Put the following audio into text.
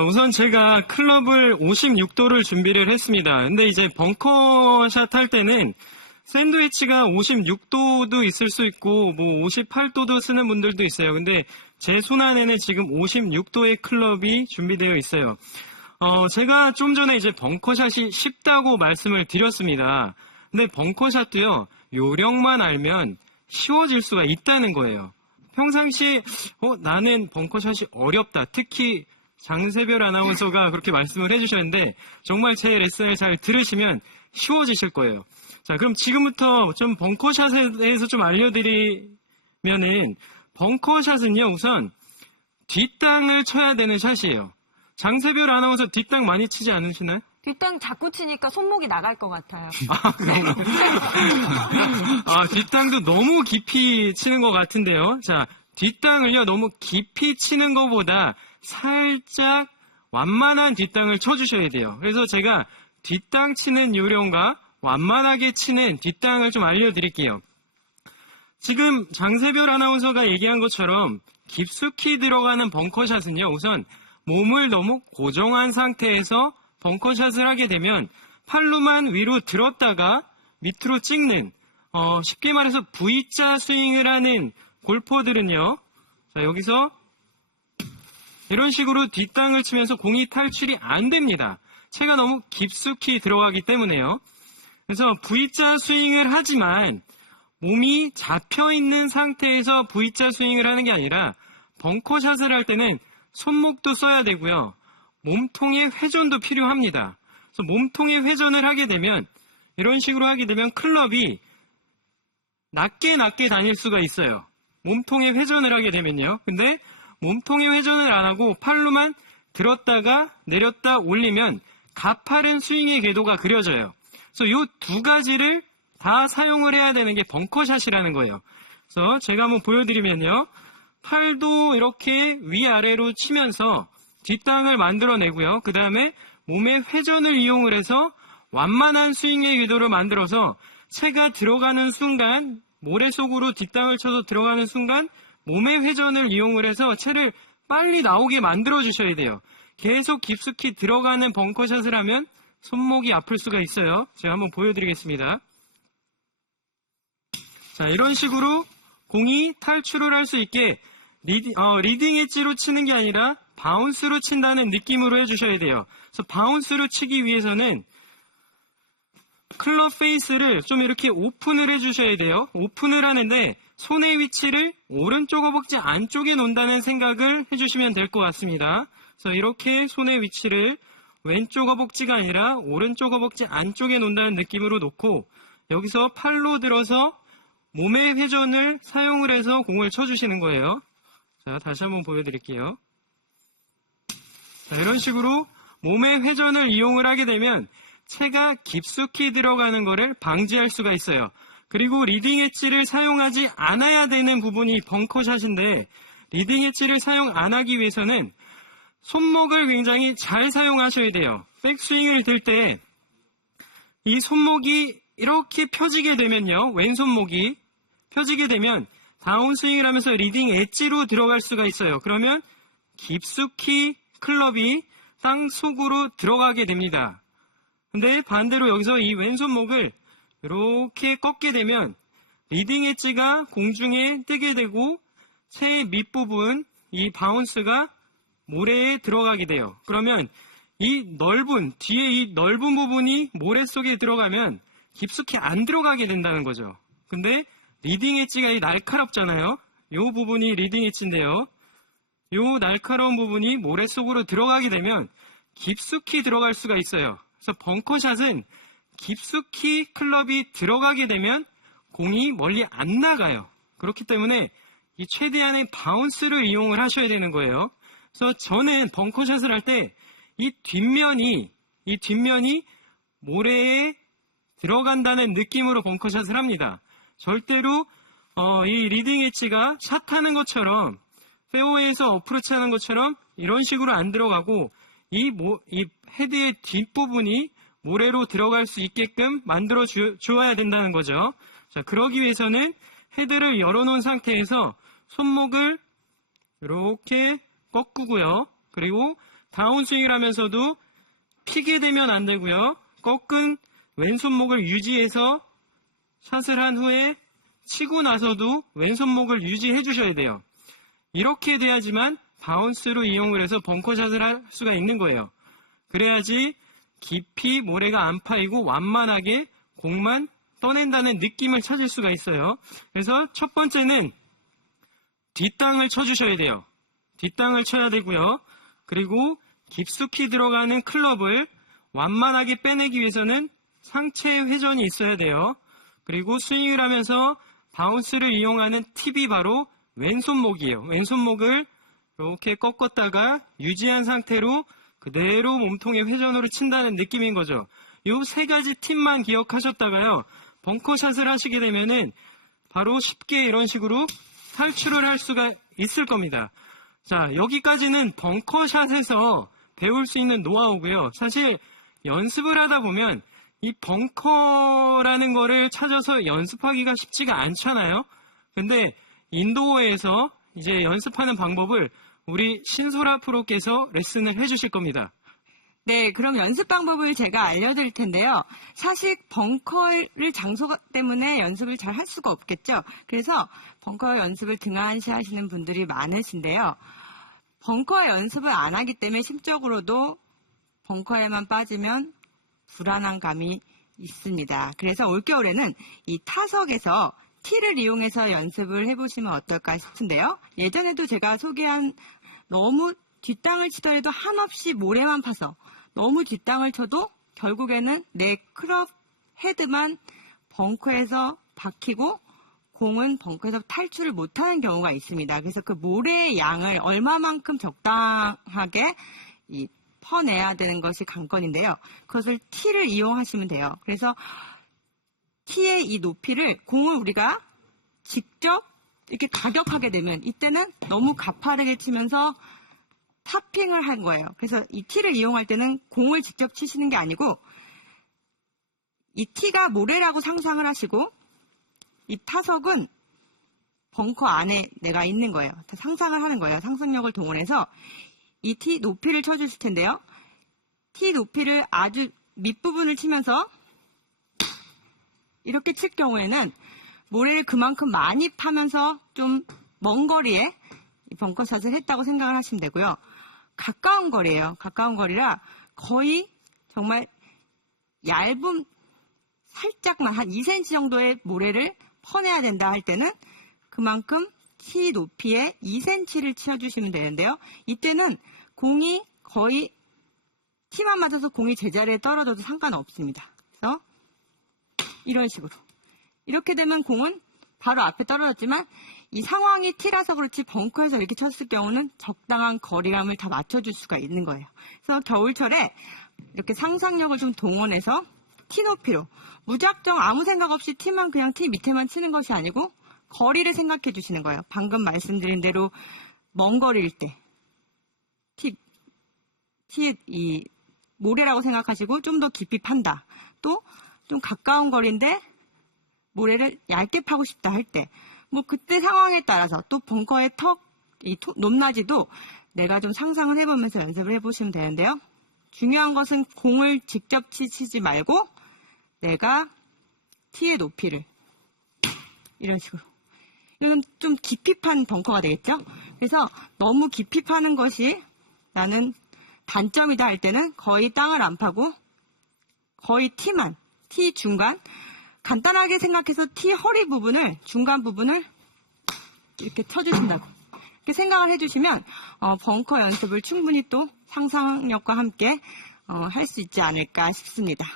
자, 우선 제가 클럽을 56도를 준비를 했습니다. 근데 이제 벙커샷 할 때는 샌드위치가 56도도 있을 수 있고, 58도도 쓰는 분들도 있어요. 근데 제 손 안에는 지금 56도의 클럽이 준비되어 있어요. 제가 좀 전에 이제 벙커샷이 쉽다고 말씀을 드렸습니다. 근데 벙커샷도요, 요령만 알면 쉬워질 수가 있다는 거예요. 평상시에, 나는 벙커샷이 어렵다. 특히 장세별 아나운서가 그렇게 말씀을 해주셨는데, 정말 제 레슨을 잘 들으시면 쉬워지실 거예요. 자, 그럼 지금부터 좀 벙커샷에 대해서 좀 알려드리면은, 벙커샷은요, 우선 뒷땅을 쳐야 되는 샷이에요. 장세별 아나운서 뒷땅 많이 치지 않으시나요? 뒷땅 자꾸 치니까 손목이 나갈 것 같아요. 그런가? 뒷땅도 너무 깊이 치는 것 같은데요. 자, 뒷땅을요, 너무 깊이 치는 것보다 살짝 완만한 뒷땅을 쳐주셔야 돼요. 그래서 제가 뒷땅 치는 요령과 완만하게 치는 뒷땅을 좀 알려드릴게요. 지금 장세별 아나운서가 얘기한 것처럼 깊숙이 들어가는 벙커샷은요, 우선 몸을 너무 고정한 상태에서 벙커샷을 하게 되면 팔로만 위로 들었다가 밑으로 찍는, 쉽게 말해서 V자 스윙을 하는 골퍼들은요, 자, 여기서 이런 식으로 뒷땅을 치면서 공이 탈출이 안 됩니다. 채가 너무 깊숙이 들어가기 때문에요. 그래서 V자 스윙을 하지만 몸이 잡혀있는 상태에서 V자 스윙을 하는 게 아니라 벙커샷을 할 때는 손목도 써야 되고요. 몸통의 회전도 필요합니다. 그래서 몸통의 회전을 하게 되면 이런 식으로 하게 되면 클럽이 낮게 다닐 수가 있어요. 몸통의 회전을 하게 되면요. 근데 몸통의 회전을 안 하고 팔로만 들었다가 내렸다 올리면 가파른 스윙의 궤도가 그려져요. 그래서 이 두 가지를 다 사용을 해야 되는 게 벙커샷이라는 거예요. 그래서 제가 한번 보여드리면요. 팔도 이렇게 위아래로 치면서 뒷땅을 만들어내고요. 그 다음에 몸의 회전을 이용을 해서 완만한 스윙의 궤도를 만들어서 채가 들어가는 순간, 모래 속으로 뒷땅을 쳐서 들어가는 순간 몸의 회전을 이용을 해서 채를 빨리 나오게 만들어 주셔야 돼요. 계속 깊숙이 들어가는 벙커샷을 하면 손목이 아플 수가 있어요. 제가 한번 보여드리겠습니다. 자, 이런 식으로 공이 탈출을 할 수 있게 리딩 엣지로 치는 게 아니라 바운스로 친다는 느낌으로 해주셔야 돼요. 그래서 바운스로 치기 위해서는 클럽 페이스를 좀 이렇게 오픈을 해주셔야 돼요. 오픈을 하는데 손의 위치를 오른쪽 허벅지 안쪽에 놓는다는 생각을 해주시면 될 것 같습니다. 그래서 이렇게 손의 위치를 왼쪽 허벅지가 아니라 오른쪽 허벅지 안쪽에 놓는다는 느낌으로 놓고 여기서 팔로 들어서 몸의 회전을 사용을 해서 공을 쳐주시는 거예요. 자, 다시 한번 보여드릴게요. 자, 이런 식으로 몸의 회전을 이용을 하게 되면 채가 깊숙이 들어가는 것을 방지할 수가 있어요. 그리고 리딩 엣지를 사용하지 않아야 되는 부분이 벙커샷인데 리딩 엣지를 사용 안 하기 위해서는 손목을 굉장히 잘 사용하셔야 돼요. 백스윙을 들 때 이 손목이 이렇게 펴지게 되면요. 왼손목이 펴지게 되면 다운스윙을 하면서 리딩 엣지로 들어갈 수가 있어요. 그러면 깊숙이 클럽이 땅 속으로 들어가게 됩니다. 근데 반대로 여기서 이 왼손목을 이렇게 꺾게 되면 리딩 엣지가 공중에 뜨게 되고 채의 밑부분, 이 바운스가 모래에 들어가게 돼요. 그러면 뒤에 이 넓은 부분이 모래 속에 들어가면 깊숙이 안 들어가게 된다는 거죠. 근데 리딩 엣지가 날카롭잖아요. 이 부분이 리딩 엣지인데요. 이 날카로운 부분이 모래 속으로 들어가게 되면 깊숙이 들어갈 수가 있어요. 그래서 벙커샷은 깊숙이 클럽이 들어가게 되면 공이 멀리 안 나가요. 그렇기 때문에 이 최대한의 바운스를 이용을 하셔야 되는 거예요. 그래서 저는 벙커샷을 할 때 이 뒷면이 모래에 들어간다는 느낌으로 벙커샷을 합니다. 절대로 이 리딩 엣지가 샷하는 것처럼 페어웨이에서 어프로치 하는 것처럼 이런 식으로 안 들어가고 이 헤드의 뒷부분이 모래로 들어갈 수 있게끔 만들어 주어야 된다는 거죠. 자, 그러기 위해서는 헤드를 열어놓은 상태에서 손목을 이렇게 꺾고요. 그리고 다운스윙을 하면서도 피게 되면 안 되고요. 꺾은 왼손목을 유지해서 샷을 한 후에 치고 나서도 왼손목을 유지해 주셔야 돼요. 이렇게 돼야지만 바운스로 이용을 해서 벙커샷을 할 수가 있는 거예요. 그래야지 깊이 모래가 안 파이고 완만하게 공만 떠낸다는 느낌을 찾을 수가 있어요. 그래서 첫 번째는 뒷땅을 쳐주셔야 돼요. 뒷땅을 쳐야 되고요. 그리고 깊숙이 들어가는 클럽을 완만하게 빼내기 위해서는 상체 회전이 있어야 돼요. 그리고 스윙을 하면서 바운스를 이용하는 팁이 바로 왼손목이에요. 왼손목을 이렇게 꺾었다가 유지한 상태로 그대로 몸통의 회전으로 친다는 느낌인 거죠. 이 세 가지 팁만 기억하셨다가요. 벙커샷을 하시게 되면은 바로 쉽게 이런 식으로 탈출을 할 수가 있을 겁니다. 자, 여기까지는 벙커샷에서 배울 수 있는 노하우고요. 사실 연습을 하다 보면 이 벙커라는 거를 찾아서 연습하기가 쉽지가 않잖아요. 근데 인도어에서 이제 연습하는 방법을 우리 신소라 프로께서 레슨을 해주실 겁니다. 네, 그럼 연습 방법을 제가 알려드릴 텐데요. 사실 벙커를 장소 때문에 연습을 잘 할 수가 없겠죠. 그래서 벙커 연습을 등한시 하시는 분들이 많으신데요. 벙커 연습을 안 하기 때문에 심적으로도 벙커에만 빠지면 불안한 감이 있습니다. 그래서 올겨울에는 이 타석에서 티를 이용해서 연습을 해보시면 어떨까 싶은데요. 예전에도 제가 소개한 너무 뒷땅을 치더라도 한없이 모래만 파서 너무 뒷땅을 쳐도 결국에는 내 클럽 헤드만 벙커에서 박히고 공은 벙커에서 탈출을 못하는 경우가 있습니다. 그래서 그 모래의 양을 얼마만큼 적당하게 퍼내야 되는 것이 관건인데요. 그것을 티를 이용하시면 돼요. 그래서 티의 이 높이를 공을 우리가 직접 이렇게 가격하게 되면 이때는 너무 가파르게 치면서 탑핑을 한 거예요. 그래서 이 티를 이용할 때는 공을 직접 치시는 게 아니고 이 티가 모래라고 상상을 하시고 이 타석은 벙커 안에 내가 있는 거예요. 상상을 하는 거예요. 상상력을 동원해서 이 티 높이를 쳐주실 텐데요. 티 높이를 아주 밑부분을 치면서 이렇게 칠 경우에는 모래를 그만큼 많이 파면서 좀 먼 거리에 벙커샷을 했다고 생각을 하시면 되고요. 가까운 거리예요. 가까운 거리라 거의 정말 얇은 살짝만 한 2cm 정도의 모래를 퍼내야 된다 할 때는 그만큼 티 높이에 2cm를 치워주시면 되는데요. 이때는 공이 거의 티만 맞아서 공이 제자리에 떨어져도 상관없습니다. 그래서 이런 식으로 이렇게 되면 공은 바로 앞에 떨어졌지만 이 상황이 티라서 그렇지 벙커에서 이렇게 쳤을 경우는 적당한 거리감을 다 맞춰줄 수가 있는 거예요. 그래서 겨울철에 이렇게 상상력을 좀 동원해서 티 높이로 무작정 아무 생각 없이 티만 그냥 티 밑에만 치는 것이 아니고 거리를 생각해 주시는 거예요. 방금 말씀드린 대로 먼 거리일 때 티의 이 모래라고 생각하시고 좀 더 깊이 판다. 또 좀 가까운 거리인데 모래를 얇게 파고 싶다 할 때 뭐 그때 상황에 따라서 또 벙커의 높낮이도 내가 좀 상상을 해보면서 연습을 해보시면 되는데요. 중요한 것은 공을 직접 치지 말고 내가 티의 높이를 이런 식으로 이건 좀 깊이 판 벙커가 되겠죠. 그래서 너무 깊이 파는 것이 나는 단점이다 할 때는 거의 땅을 안 파고 거의 티만 티 중간 간단하게 생각해서 티 허리 부분을 중간 부분을 이렇게 쳐주신다고 이렇게 생각을 해주시면 벙커 연습을 충분히 또 상상력과 함께 할 수 있지 않을까 싶습니다.